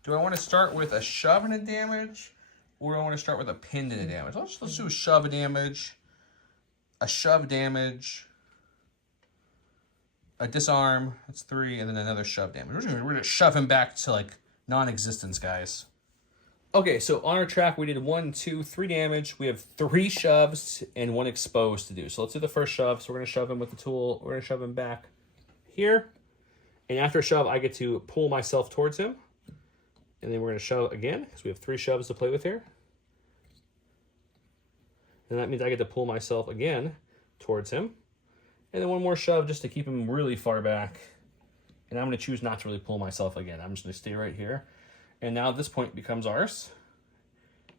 Do I want to start with a shove and a damage? Or do I want to start with a pinned and a damage? Let's do a shove a damage, a shove damage, a disarm, that's 3, and then another shove damage. We're gonna shove him back to like non-existence, guys. Okay, so on our track we did 1, 2, 3 damage. We have 3 shoves and 1 exposed to do. So let's do the first shove. So we're gonna shove him with the tool. We're gonna shove him back here. And after a shove, I get to pull myself towards him. And then we're going to shove again, because we have 3 shoves to play with here. And that means I get to pull myself again towards him. And then 1 more shove just to keep him really far back. And I'm going to choose not to really pull myself again. I'm just going to stay right here. And now this point becomes ours.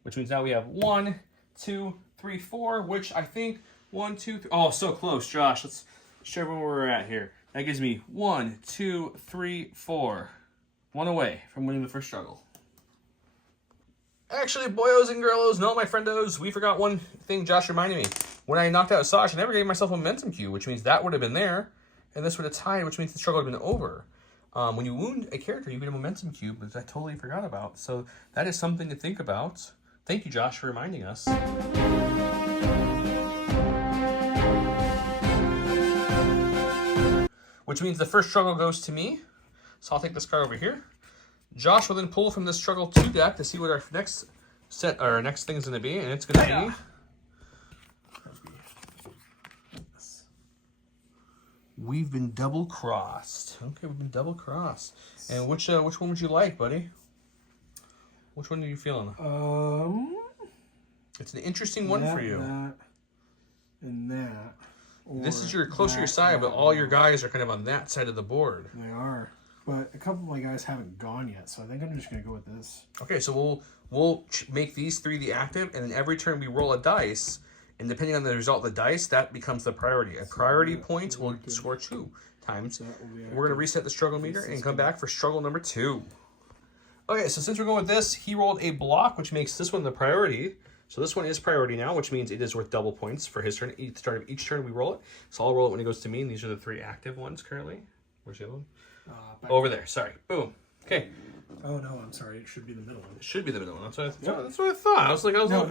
Which means now we have 1, 2, 3, 4, which I think 1, 2, 3. Oh, so close, Josh. Let's show everyone where we're at here. That gives me 1, 2, 3, 4. 1 away from winning the first struggle. Actually, boyos and girlos, no, my friendos, we forgot one thing Josh reminded me. When I knocked out Asajj, I never gave myself a momentum cube, which means that would have been there, and this would have tied, which means the struggle would have been over. When you wound a character, you get a momentum cube, which I totally forgot about. So that is something to think about. Thank you, Josh, for reminding us. Which means the first struggle goes to me. So I'll take this card over here. Josh will then pull from this struggle 2 deck to see what our next set, or our next thing is going to be, and it's going to be. We've been double crossed. Okay, we've been double crossed. And which one would you like, buddy? Which one are you feeling? It's an interesting one for you. That, and that. This is your closer to your side, but all your guys are kind of on that side of the board. They are. But a couple of my guys haven't gone yet, so I think I'm just going to go with this. Okay, so we'll make these 3 the active, and then every turn we roll a dice, and depending on the result of the dice, that becomes the priority. A priority point will score 2 times. We're going to reset the struggle meter and come back for struggle number 2. Okay, so since we're going with this, he rolled a block, which makes this one the priority. So this one is priority now, which means it is worth double points for his turn. At the start of each turn, we roll it. So I'll roll it when it goes to me, and these are the 3 active ones currently. Where's the other one? Over there. Sorry. Boom. Okay. Oh no, I'm sorry. It should be the middle one. It should be the middle one. That's what I thought. I was like, no,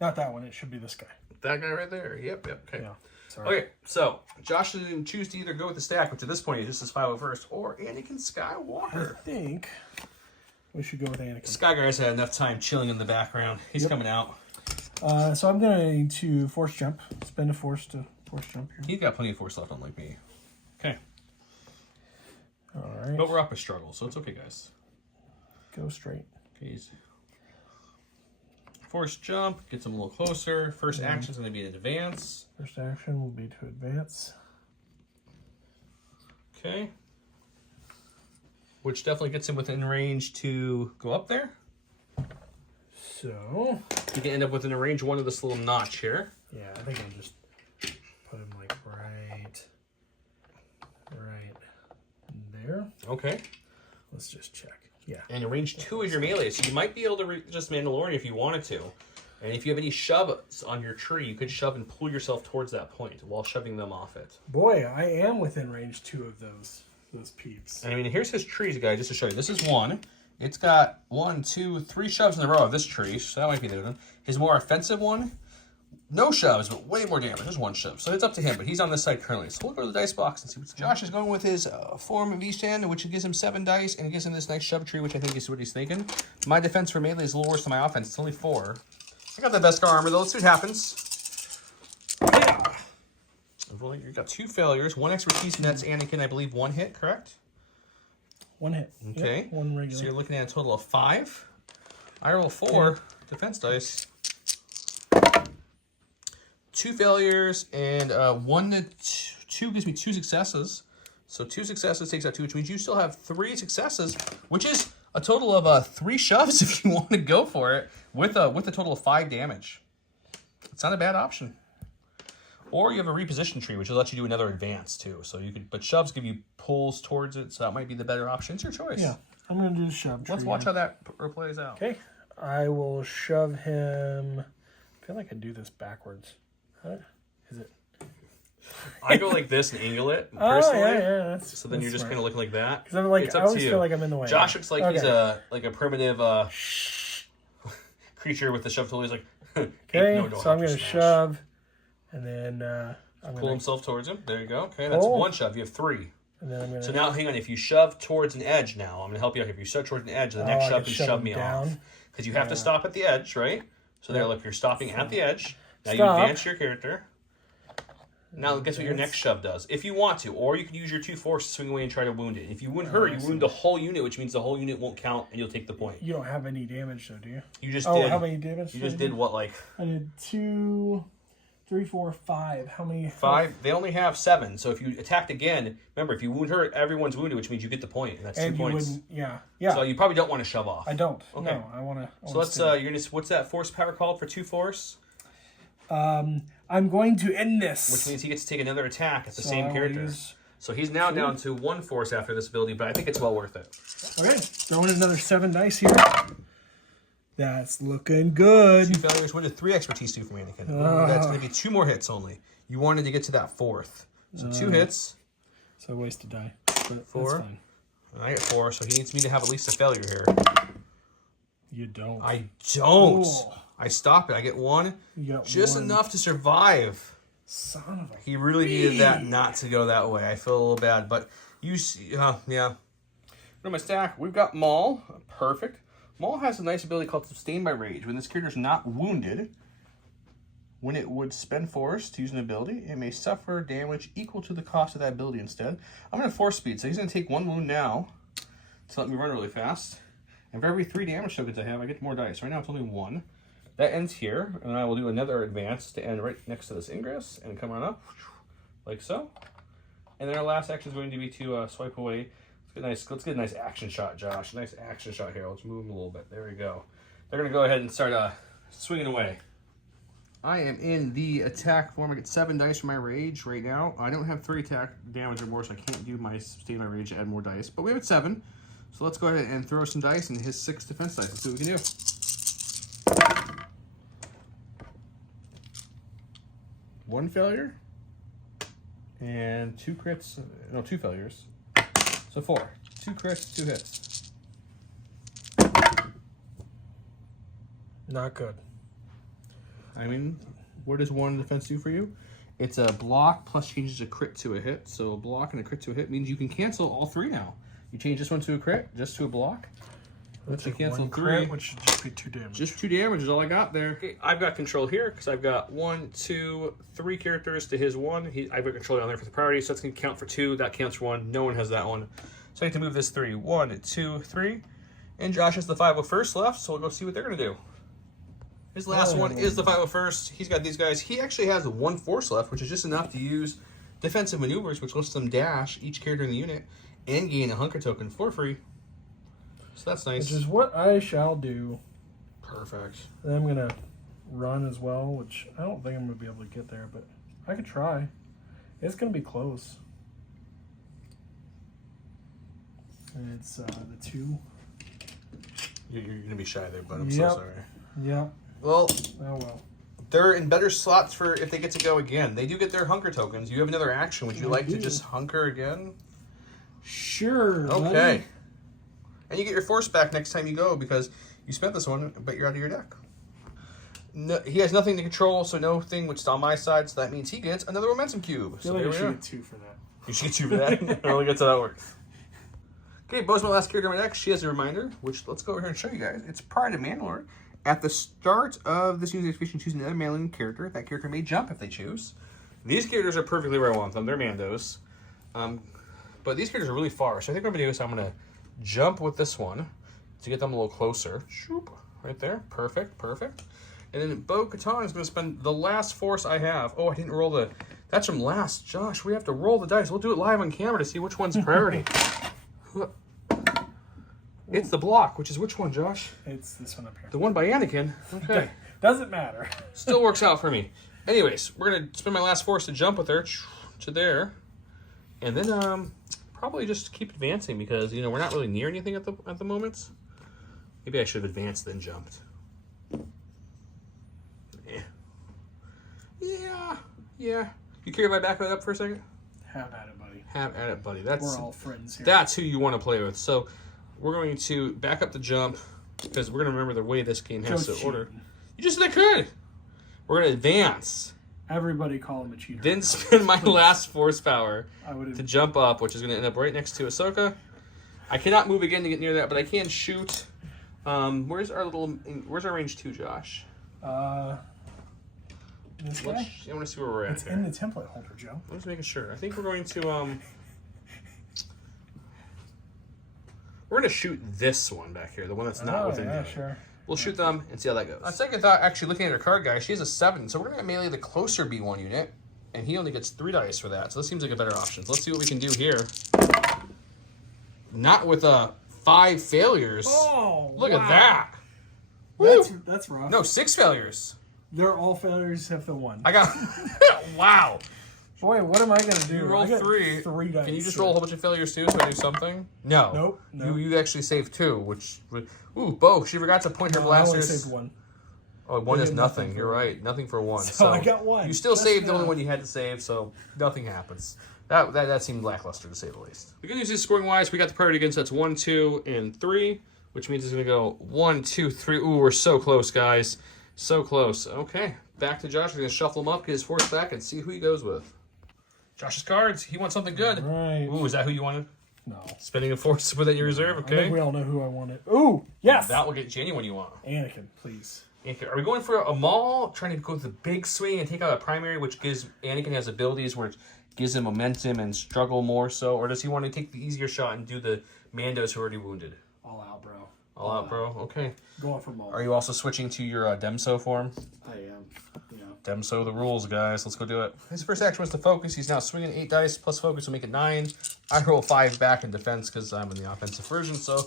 not that one. It should be this guy. That guy right there. Yep. Okay. Yeah. Sorry. Okay. So Josh didn't choose to either go with the stack, which at this point is just his 501st, or Anakin Skywalker. I think we should go with Anakin. Sky Guy's had enough time chilling in the background. He's coming out. So I'm going to force jump. Spend a force to force jump here. He's got plenty of force left, unlike me. Okay. All right. But we're up a struggle, so it's okay, guys. Go straight. Okay. Force jump, gets him a little closer. First action is going to be an advance. First action will be to advance. Okay. Which definitely gets him within range to go up there. So you can end up within a range 1 of this little notch here. Yeah, I think I'll just put him like right there. Okay. Let's just check. Yeah. And range 2 is your melee, so you might be able to just Mandalorian if you wanted to. And if you have any shoves on your tree, you could shove and pull yourself towards that point while shoving them off it. Boy, I am within range 2 of those peeps. I mean, here's his trees, guys, just to show you. This is 1. It's got 1, 2, 3 shoves in a row of this tree, so that might be the one. His more offensive one, no shoves, but way more damage. There's 1 shove, so it's up to him, but he's on this side currently. So we'll go to the dice box and see what's Josh is going with his form of Easthand, which gives him 7 dice, and it gives him this nice shove tree, which I think is what he's thinking. My defense for melee is a little worse than my offense. It's only 4. I got the best armor, though. Let's see what happens. You got 2 failures, 1 expertise, and that's Anakin, I believe, 1 hit, correct? 1 hit. Okay. Yep, 1 regular. So you're looking at a total of 5. I roll 4 defense dice. 2 failures and 1 to 2 gives me 2 successes. So 2 successes takes out 2, which means you still have 3 successes, which is a total of 3 shoves if you want to go for it with a total of 5 damage. It's not a bad option. Or you have a reposition tree, which will let you do another advance too. So you could, but shoves give you pulls towards it, so that might be the better option. It's your choice. Yeah, I'm gonna do the shove. Let's watch how that plays out. Okay, I will shove him. I feel like I do this backwards. Huh? Is it? I go like this and angle it personally. Oh yeah. So then you're just kind of looking like that. Because I'm like, I always feel like I'm in the way. Josh looks like he's a primitive creature with the shove tool. He's like, okay, so I'm gonna shove. And then I'm pull himself towards him. There you go. Okay, that's 1 shove. You have 3. And then I'm gonna... So now, hang on. If you shove towards an edge now, I'm going to help you out. If you shove towards an edge, the next shove can shove me off. Because you have to stop at the edge, right? So there, look, you're stopping at the edge. Now you advance your character. Now guess what your next shove does. If you want to. Or you can use your 2 force to swing away and try to wound it. If you wound her, you wound the whole unit, which means the whole unit won't count and you'll take the point. You don't have any damage though, do you? You just did. How many damage? You just did what, like... I did 2... 3, 4, 5. How many? 5. They only have 7. So if you attacked again, remember, if you wound her, everyone's wounded, which means you get the point, and that's 2 points. Yeah. So you probably don't want to shove off. I don't. Okay. No, I want to. So let's. You're gonna. What's that force power called for 2 force? I'm going to end this. Which means he gets to take another attack at the same character. So he's now down to 1 force after this ability, but I think it's well worth it. Okay, throwing another 7 dice here. That's looking good. 2 failures. What did 3 expertise do for Anakin? That's going to be 2 more hits only. You wanted to get to that 4th. So 2 hits. So I wasted die. But 4. That's fine. I get 4, so he needs me to have at least a failure here. You don't. I don't. Cool. I stop it. I get 1. You got just 1. enough to survive. Son of a... He really needed that not to go that way. I feel a little bad, but you see, yeah. For my stack, we've got Maul. Perfect. Maul has a nice ability called Sustain by Rage. When this character is not wounded, when it would spend force to use an ability, it may suffer damage equal to the cost of that ability instead. I'm going to force speed, so he's going to take 1 wound now to let me run really fast. And for every 3 damage tokens I have, I get more dice. Right now it's only 1. That ends here, and I will do another advance to end right next to this ingress and come on up, like so. And then our last action is going to be to swipe away. Let's get a nice action shot, Josh. A nice action shot here. Let's move him a little bit. There we go. They're going to go ahead and start swinging away. I am in the attack form. I get 7 dice for my rage right now. I don't have 3 attack damage or more, so I can't do my sustain my rage to add more dice. But we have it 7. So let's go ahead and throw some dice and his 6 defense dice. Let's see what we can do. One failure. And 2 crits. No, 2 failures. So 4. 2 crits, 2 hits. Not good. I mean, what does 1 defense do for you? It's a block plus changes a crit to a hit. So a block and a crit to a hit means you can cancel all 3 now. You change this one to a crit, just to a block. Let's cancel 3. Crit, which should just be 2 damage. Just 2 damage is all I got there. Okay, I've got control here because I've got 1, 2, 3 characters to his 1. I've got control down there for the priority, so that's going to count for 2. That counts for 1. No one has that one. So I have to move this 3. 1, 2, 3. And Josh has the 501st left, so we'll go see what they're going to do. His last one is the 501st. He's got these guys. He actually has 1 force left, which is just enough to use defensive maneuvers, which lets them dash each character in the unit and gain a hunker token for free. So that's nice. Which is what I shall do. Perfect. And I'm going to run as well, which I don't think I'm going to be able to get there, but I could try. It's going to be close. And it's the 2. You're going to be shy there, but I'm so sorry. Yep. Well, oh well. They're in better slots for if they get to go again. They do get their hunker tokens. You have another action. Would you like to just hunker again? Sure. Okay. Buddy. And you get your force back next time you go because you spent this one, but you're out of your deck. No, he has nothing to control, so no thing which is on my side, so that means he gets another momentum cube. I feel like I should get 2 for that. You should get 2 for that? I only get to that works. Okay, Bo's my last character in my deck. She has a reminder, which let's go over here and show you guys. It's Pride of Mandalore. At the start of this unit's execution, choose another mailing character. That character may jump if they choose. These characters are perfectly where I want them. They're Mandos. But these characters are really far. So I think what I'm going to do is I'm going to jump with this one to get them a little closer. Shoop, right there. Perfect, perfect. And then Bo-Katan is going to spend the last force I have. Oh, I didn't roll the... That's from last. Josh, we have to roll the dice. We'll do it live on camera to see which one's priority. It's the block, which is which one, Josh? It's this one up here. The one by Anakin. Okay. Doesn't matter. Still works out for me. Anyways, we're going to spend my last force to jump with her to there. And then probably just keep advancing because, you know, we're not really near anything at the moment. Maybe I should have advanced then jumped. Yeah. You care if I back that up for a second? Have at it, buddy. Have at it, buddy. We're all friends here. That's who you want to play with. So we're going to back up the jump because we're going to remember the way this game has to order. You just said I could. We're going to advance. Everybody call him a cheater. Then spend my last force power to jump up, which is going to end up right next to Ahsoka. I cannot move again to get near that, but I can shoot. Where's our range 2, Josh? This guy? I want to see where we're at. It's in the template holder, Joe. I'm just making sure. I think we're going to we're going to shoot this one back here, the one that's not within melee. Sure. We'll shoot them and see how that goes. On second thought, actually looking at her card guy, she has a 7, so we're going to melee the closer B1 unit, and he only gets 3 dice for that, so this seems like a better option. So let's see what we can do here. Not with 5 failures. Oh, look at that. That's rough. No, 6 failures. They're all failures except the one. I got... Wow. Boy, what am I going to do? You roll 3. 3 dice. Can you just roll a whole bunch of failures too so I do something? No. Nope. No. You actually saved 2, which... Ooh, Bo, she forgot to point her blasters. I only saved 1. Oh, 1 is nothing. You're right. Nothing for 1. So I got 1. You still saved the only one you had to save, so nothing happens. That seemed lackluster to say the least. The good news is scoring-wise, we got the priority against that's 1, 2, and 3, which means it's going to go 1, 2, 3. Ooh, we're so close, guys. So close. Okay, back to Josh. We're going to shuffle him up, get his force back, and see who he goes with. Josh's cards. He wants something good. Right. Ooh, is that who you wanted? No. Spending a force within your reserve, okay? I think we all know who I wanted. Ooh, yes! That will get you anyone you want. Anakin, please. Are we going for a Maul, trying to go with the big swing and take out a primary, which gives Anakin has abilities where it gives him momentum and struggle more so? Or does he want to take the easier shot and do the Mandos who are already wounded? All out, bro. All out, bro. Okay. Going for Maul. Are you also switching to your Demso form? I am. Yeah. Demso the rules, guys. Let's go do it. His first action was to focus. He's now swinging 8 dice plus focus will make it 9. I roll 5 back in defense because I'm in the offensive version. So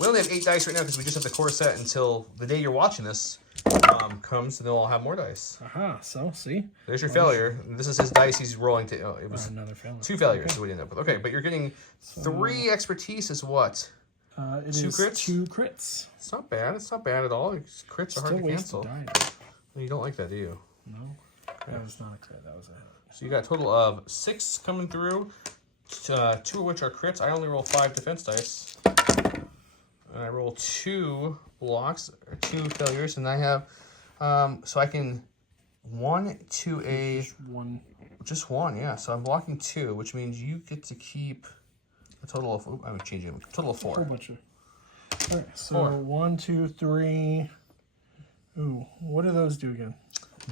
we only have 8 dice right now because we just have the core set until the day you're watching this comes, and they'll all have more dice. So see, there's your failure. This is his dice he's rolling to. Oh, it was another failure. 2 failures. Okay. We ended up with. Okay, but you're getting 3 expertise. Is what? 2 crits. 2 crits. It's not bad. It's not bad at all. Crits are hard to cancel. Well, you don't like that, do you? No. Okay. That was not a crit. That was a hit. So you got a total of 6 coming through. 2 of which are crits. I only roll 5 defense dice. And I roll 2 blocks, or 2 failures, and I have, so I can 1 to a... Just one, yeah. So I'm blocking 2, which means you get to keep a total of, I'm going to change it, a total of 4. A whole bunch of... All right, so 4. 1, 2, 3... Ooh, what do those do again?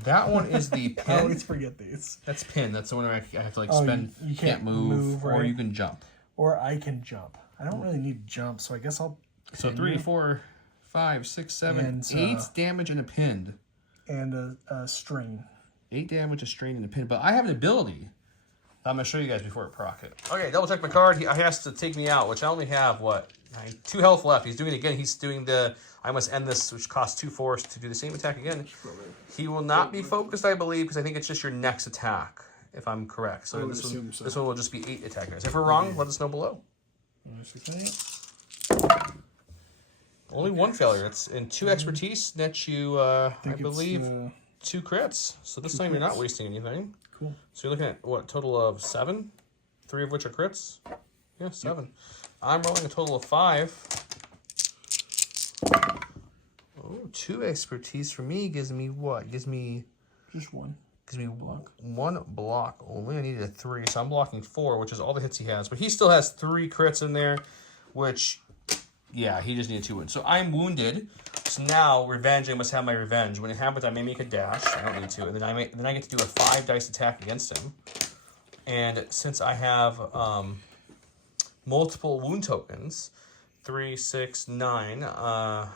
That one is the pin. I always forget these. That's pin. That's the one where I have to like spend. You can't move or right? you can jump. Or I can jump. I don't really need to jump, so I guess I'll. So 3, 4, 5, 6, 7, and, 8 damage and a pinned. And a strain. 8 damage, a strain, and a pin. But I have an ability. I'm gonna show you guys before it proc it. Okay, double check my card. He has to take me out, which I only have 2 health left. He's doing it again. He's doing the. I must end this, which costs 2 force to do the same attack again. He will not be focused, I believe, because I think it's just your next attack, if I'm correct. So this one will just be 8 attackers. If we're wrong, let us know below. Only 1 failure. It's in 2 expertise. Nets you, I believe, 2 crits. So this time you're not wasting anything. Cool. So you're looking at what, total of 7, 3 of which are crits. Yeah, 7. Yep. I'm rolling a total of 5. Oh, 2 expertise for me gives me what? Gives me just 1. Gives me 1 block only. I needed a 3, so I'm blocking 4, which is all the hits he has. But he still has 3 crits in there, which Yeah, he just needed 2 wounds. So I'm wounded. So now, revenge, I must have my revenge. When it happens, I may make a dash. I don't need to. And then I get to do a 5 dice attack against him. And since I have multiple wound tokens, 3, 6, 9, I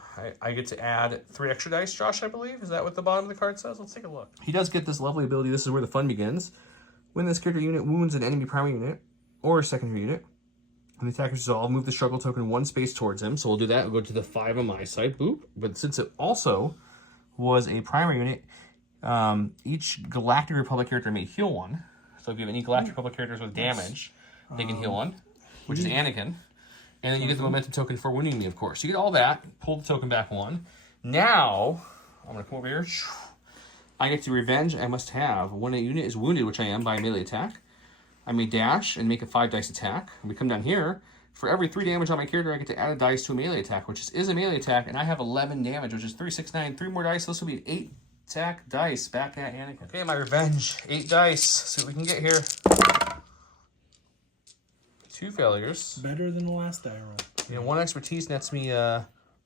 get to add 3 extra dice, Josh, I believe. Is that what the bottom of the card says? Let's take a look. He does get this lovely ability. This is where the fun begins. When this character unit wounds an enemy primary unit or a secondary unit, and the attack is resolved, move the struggle token 1 space towards him. So we'll do that. We'll go to the 5 on my side. Boop. But since it also was a primary unit, each Galactic Republic character may heal 1. So if you have any Galactic Republic characters with damage, they can heal 1, which is Anakin. And then you get the momentum token for wounding me, of course. You get all that. Pull the token back 1. Now, I'm going to come over here. I get to revenge. I must have. When a unit is wounded, which I am by a melee attack, I may dash and make a 5 dice attack. And we come down here. For every 3 damage on my character, I get to add a dice to a melee attack, which is a melee attack. And I have 11 damage, which is 3, 6, 9. 3 more dice. This will be an 8 attack dice back at Anakin. Okay, my revenge. 8 dice. See what we can get here. 2 failures. Better than the last die roll. And 1 expertise nets me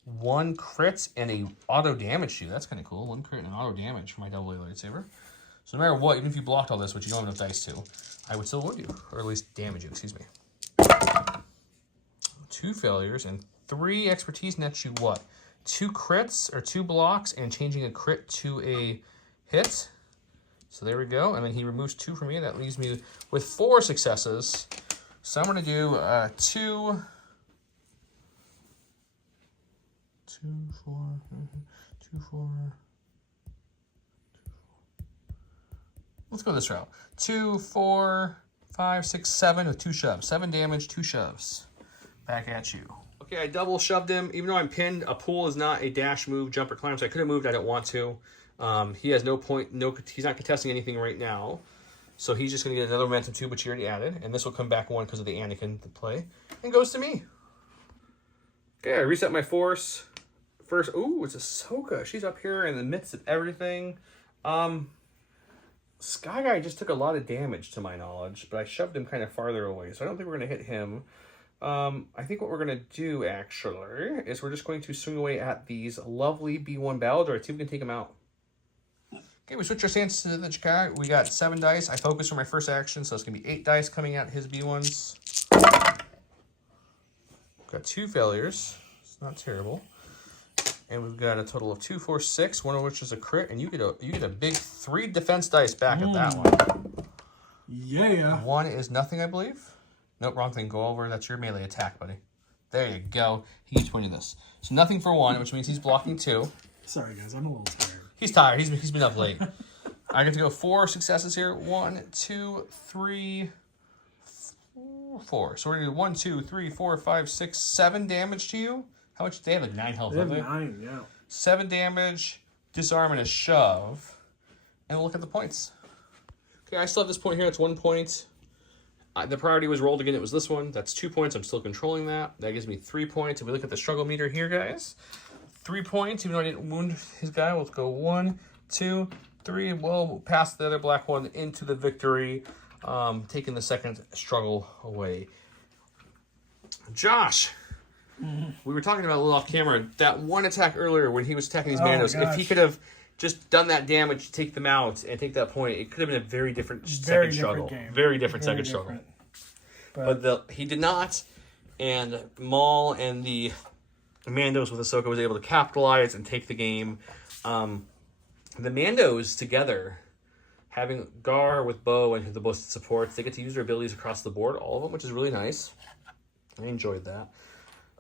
1 crit and a auto damage to you. That's kind of cool. 1 crit and an auto damage for my double A lightsaber. So no matter what, even if you blocked all this, which you don't have enough dice to, I would still wound you, or at least damage you. Excuse me. 2 failures and 3 expertise nets you what? 2 crits or 2 blocks and changing a crit to a hit. So there we go. And then he removes 2 from me. That leaves me with 4 successes. So I'm going to do 2, 4, 2, 4. Let's go this route. 2, 4, 5, 6, 7 with 2 shoves. 7 damage, 2 shoves. Back at you. Okay, I double shoved him. Even though I'm pinned, a pull is not a dash move, jump, or climb, so I could have moved. I don't want to. He has no point. He's not contesting anything right now. So he's just going to get another momentum 2, which he already added. And this will come back 1 because of the Anakin play. And goes to me. Okay, I reset my force. First, ooh, it's Ahsoka. She's up here in the midst of everything. Sky Guy just took a lot of damage to my knowledge, but I shoved him kind of farther away. So I don't think we're going to hit him. I think what we're going to do, actually, is we're just going to swing away at these lovely B1 battle droids. See if we can take them out. Okay, we switch our stance to the Chicago. We got 7 dice. I focus for my first action, so it's going to be 8 dice coming at his B1s. Got 2 failures. It's not terrible. And we've got a total of 2, 4, 6, one of which is a crit, and you get a big 3 defense dice back at that one. Yeah. 1 is nothing, I believe. Nope, wrong thing. Go over. That's your melee attack, buddy. There you go. He keeps pointing this. So nothing for 1, which means he's blocking 2. Sorry, guys. I'm a little tired. He's tired. He's been up late. I get to go 4 successes here. 1, 2, 3, 4. So we're going to do 1, 2, 3, 4, 5, 6, 7 damage to you. How much? They have like 9 health, They have don't they? 9, yeah. 7 damage, disarm, and a shove. And we'll look at the points. Okay, I still have this point here. It's 1 point. The priority was rolled again. It was this one. That's 2 points. I'm still controlling that. That gives me 3 points. If we look at the struggle meter here, guys, 3 points. Even though I didn't wound his guy, we'll go 1, 2, 3. We'll pass the other black one into the victory, taking the second struggle away. Josh, we were talking about a little off camera. That one attack earlier when he was attacking these Mandos, if he could have just done that damage, take them out, and take that point, it could have been a very different second struggle. Very different second struggle. But he did not, and Maul and the Mandos with Ahsoka was able to capitalize and take the game. The Mandos together, having Gar with Bo and the both supports, they get to use their abilities across the board, all of them, which is really nice. I enjoyed that.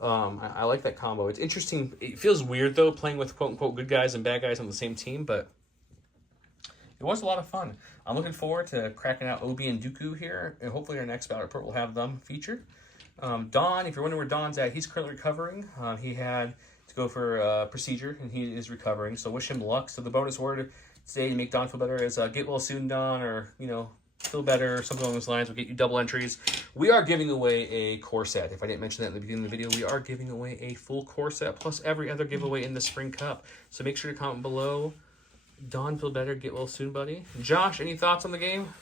I like that combo. It's interesting. It feels weird, though, playing with quote-unquote good guys and bad guys on the same team, but it was a lot of fun. I'm looking forward to cracking out Obi and Dooku here, and hopefully our next Battle Report will have them featured. Don, if you're wondering where Don's at, he's currently recovering. He had to go for a procedure, and he is recovering, so wish him luck. So the bonus word today to make Don feel better is get well soon, Don, or, feel better, something along those lines. Will get you double entries. We are giving away a core set. If I didn't mention that at the beginning of the video, we are giving away a full core set plus every other giveaway in the Spring Cup. So make sure to comment below. Don, feel better. Get well soon, buddy. Josh, any thoughts on the game?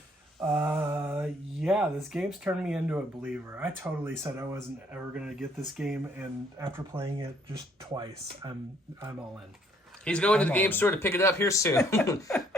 Yeah, this game's turned me into a believer. I totally said I wasn't ever gonna get this game, and after playing it just twice, I'm all in. He's going to the game store to pick it up here soon.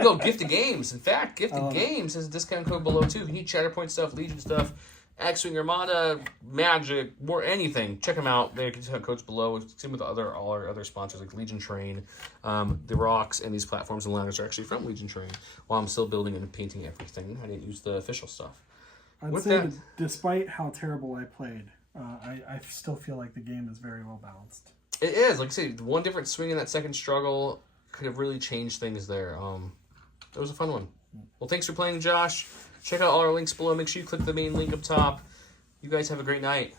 No, Gifted Games. In fact, Gifted Games has a discount code below too. If you need Shatterpoint stuff, Legion stuff, X-Wing Armada, Magic, or anything, check them out. They can codes below. Same with all our other sponsors like Legion Train, the rocks, and these platforms and loungers are actually from Legion Train. While I'm still building and painting everything, I didn't use the official stuff. I'd say that, despite how terrible I played, I still feel like the game is very well balanced. It is. Like I say, one different swing in that second struggle could have really changed things there. It was a fun one. Well, thanks for playing, Josh. Check out all our links below. Make sure you click the main link up top. You guys have a great night.